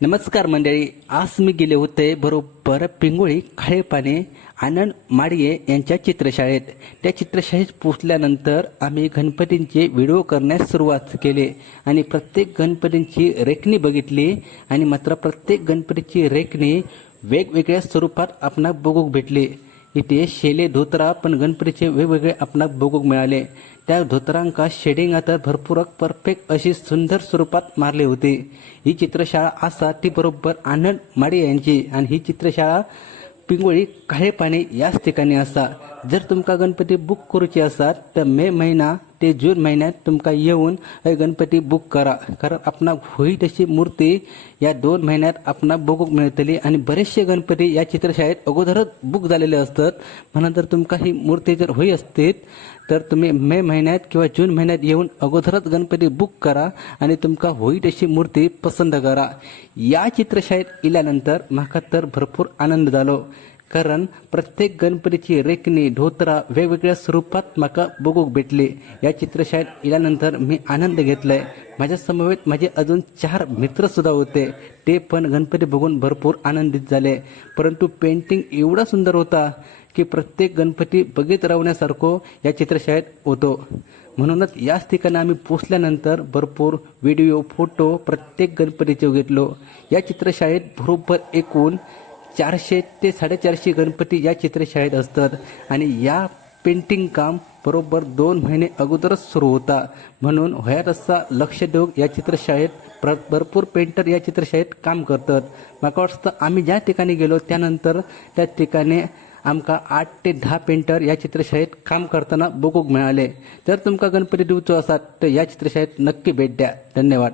नमस्कार मंडळी. आज मी गेले होते बरोबर पिंगुळी खाळेपाने आनंद माडिये यांच्या चित्रशाळेत. त्या चित्रशाळेत पोचल्यानंतर आम्ही गणपतींचे व्हिडिओ करण्यास सुरुवात केली आणि प्रत्येक गणपतींची रेखणी बघितली. आणि मात्र प्रत्येक गणपतीची रेखणी वेगवेगळ्या स्वरूपात आपणाक बघूक भेटली. इथे शेले धोतरा पण गणपतीचे वेगवेगळे आपणाक बघूक मिळाले. त्या धोतरांका शेडिंग आता भरपूर परफेक्ट अशी सुंदर स्वरूपात मारली होती. ही चित्रशाळा असा ती बरोबर आनंद माडिये यांची आणि ही चित्रशाळा पिंगुळी काळेपाणी याच ठिकाणी असा. जर तुमका गणपती बुक करूची असतात तर मे महिना ते जून महिन्यात तुमका येऊन गणपती बुक करा, कारण आपणा होई तशी मूर्ती या 2 महिन्यात आपणा बघूक मिळतली. आणि बरेचसे गणपती या चित्रशाळेत अगोदरच बुक झालेले असतात. म्हणून जर तुमका ही मूर्ती जर होई असते तर तुम्ही मे महिन्यात किंवा जून महिन्यात येऊन अगोदरच गणपती बुक करा आणि तुमका होई तशी मूर्ती पसंत करा. या चित्रशाळेत इल्यानंतर माका तर भरपूर आनंद झालो, कारण प्रत्येक गणपतीची रेखणी धोतरा वेगवेगळ्या स्वरूपात माका बघूक भेटली. या चित्रशाळेत इल्यानंतर मी आनंद घेतलाय. माझ्या समवेत माझे अजून 4 मित्रसुद्धा होते. ते पण गणपती बघून भरपूर आनंदित झाले. परंतु पेंटिंग एवढा सुंदर होता की प्रत्येक गणपती बघित राहण्यासारखं या चित्रशाळेत होतो. म्हणूनच याच ठिकाणी आम्ही पोचल्यानंतर भरपूर व्हिडिओ फोटो प्रत्येक गणपतीचे घेतलो. या चित्रशाळेत बरोबर एकूण 400 ते 450 गणपती या चित्रशाळेत असतात. आणि या पेंटिंग काम बरोबर 2 महिने अगोदरच सुरू होता. म्हणून होयात असा लक्ष देऊन या चित्रशाळेत भरपूर पेंटर या चित्रशाळेत काम करतात. माका वाटतं आम्ही ज्या ठिकाणी गेलो त्यानंतर त्या ठिकाणी आमका 8 ते 10 पेंटर या चित्रशाळेत काम करताना बघूक मिळाले. जर तुमका गणपती दिवचो असात तर या चित्रशाळेत नक्की भेट द्या. धन्यवाद.